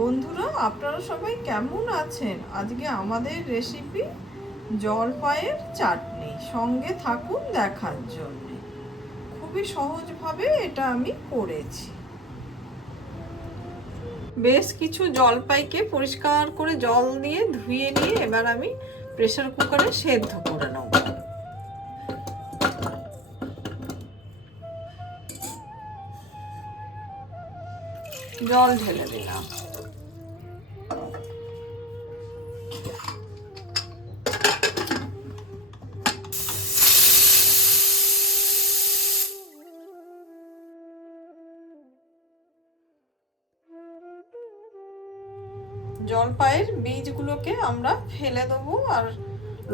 বন্ধুরা, আপনারা সবাই কেমন আছেন? আজকে আমাদের রেসিপি জলপাইয়ের চাটনি। সঙ্গে থাকুন দেখার জন্য। খুবই সহজভাবে এটা আমি করেছি। বেশ কিছু জলপাইকে পরিষ্কার করে জল দিয়ে ধুয়ে নিয়ে এবার আমি প্রেসার কুকারে সেদ্ধ করে নেব। জল ঢেলে দিলাম। জলপাইয়ের বীজগুলোকে আমরা ফেলে দেবো, আর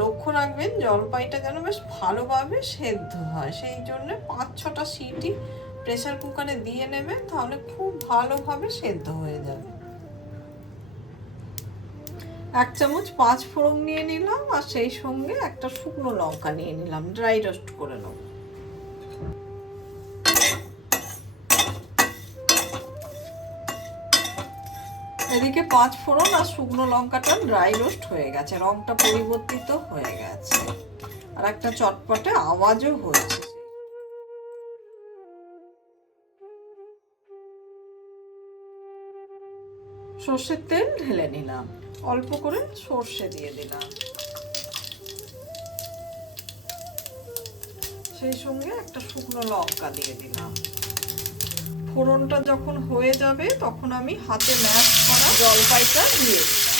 লক্ষ্য রাখবেন জলপাইটা যেন বেশ ভালোভাবে সেদ্ধ হয়। সেই জন্য 5-6টা সিটি প্রেসার কুকারে দিয়ে নেবেন, তাহলে খুব ভালোভাবে সেদ্ধ হয়ে যাবে। 1 চামচ 5 ফোড়ন নিয়ে নিলাম, আর সেই সঙ্গে একটা শুকনো লঙ্কা নিয়ে নিলাম, ড্রাই রোস্ট করে নেব। এদিকে 5 ফোড়ন আর শুকনো লঙ্কাটা ড্রাই রোস্ট হয়ে গেছে, রংটা পরিবর্তিত হয়ে গেছে, আর একটা চটপটে আওয়াজও হচ্ছে। সর্ষের তেল ঢেলে নিলাম, অল্প করে সর্ষে দিয়ে দিলাম, সেই সঙ্গে একটা শুকনো লঙ্কা দিয়ে দিলাম। ফোড়নটা যখন হয়ে যাবে তখন আমি হাতে ম্যাশ করা জলপাইটা দিয়ে দিলাম।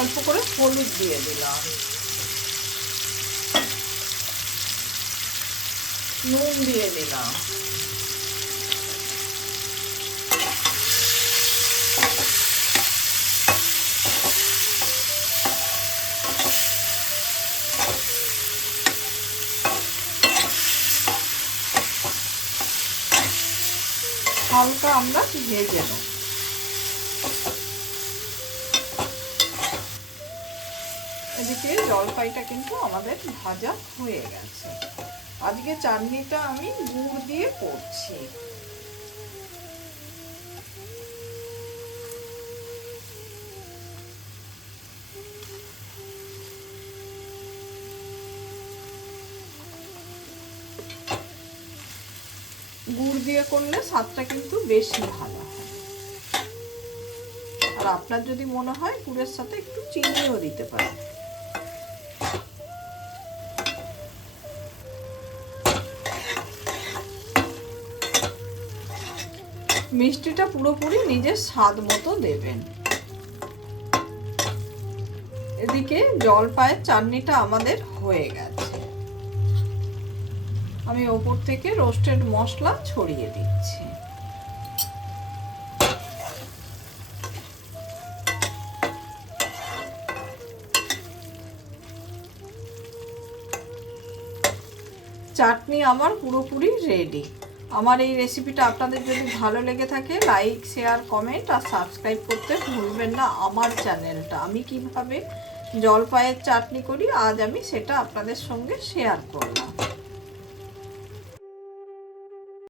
অল্প করে হলুদ দিয়ে দিলাম, নুন দিয়ে দিলাম, হালকা আমরা ভেজে নেব। এদিকে জলপাইটা কিন্তু আমাদের ভাজা হয়ে গেছে। আজকে চাটনিটা আমি গুড় দিয়ে করছি। গুড় দিয়ে করলে স্বাদটা কিন্তু বেশি ভালো হয়, আর আপনার যদি মনে হয় গুড়ের সাথে একটু চিনিও দিতে পারেন। মিষ্টিটা পুরোপুরি নিজের স্বাদ মতো দেবেন। এদিকে জলপাইয়ের চাটনিটা আমাদের হয়ে গেছে। আমি ওপর থেকে রোস্টেড মশলা ছড়িয়ে দিচ্ছি। চাটনি আমার পুরোপুরি রেডি। আমার এই রেসিপিটা আপনাদের যদি ভালো লেগে থাকে, লাইক, শেয়ার, কমেন্ট আর সাবস্ক্রাইব করতে ভুলবেন না আমার চ্যানেলটা। আমি কিভাবে জলপাইয়ের চাটনি করি আজ আমি সেটা আপনাদের সঙ্গে শেয়ার করলাম।